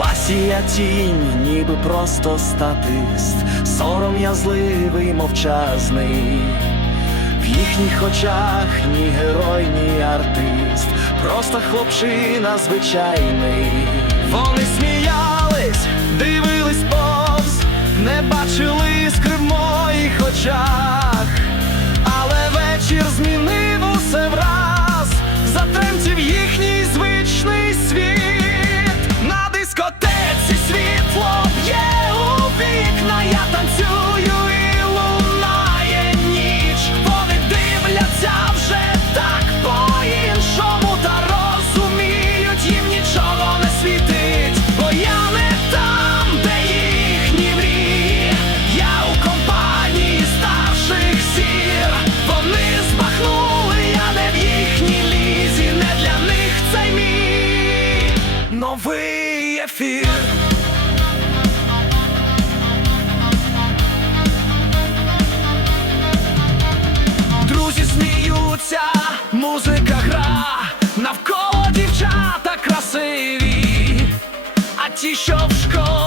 класі я тінь, ніби просто статист, сором язливий, мовчазний, в їхніх очах ні герой, ні артист, просто хлопчина звичайний. Вони сміялись, дивились повз, не бачили іскри в моїх очах, але вечір змінив усе враз. Ця музика гра, навколо дівчата красиві, а ті, що в школі.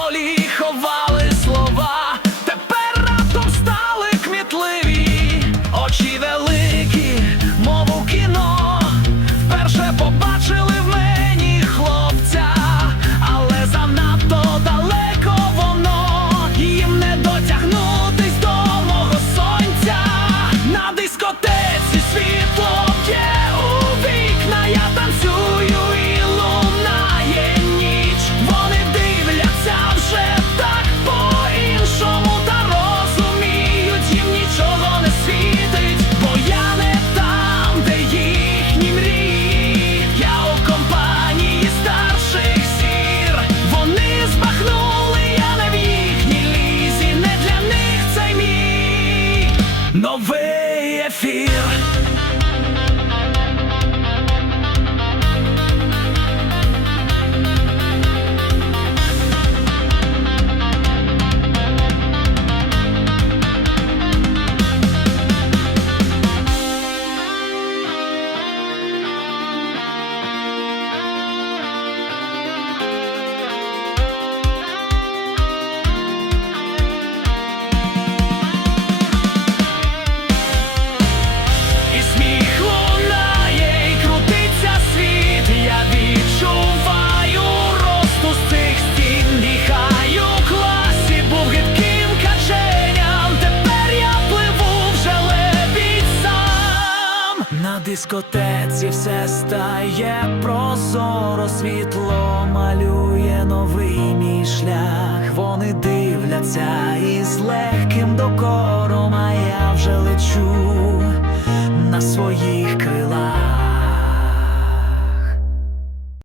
На дискотеці все стає прозоро світло малює новий мій шлях. Вони дивляться із легким докором, а я вже лечу.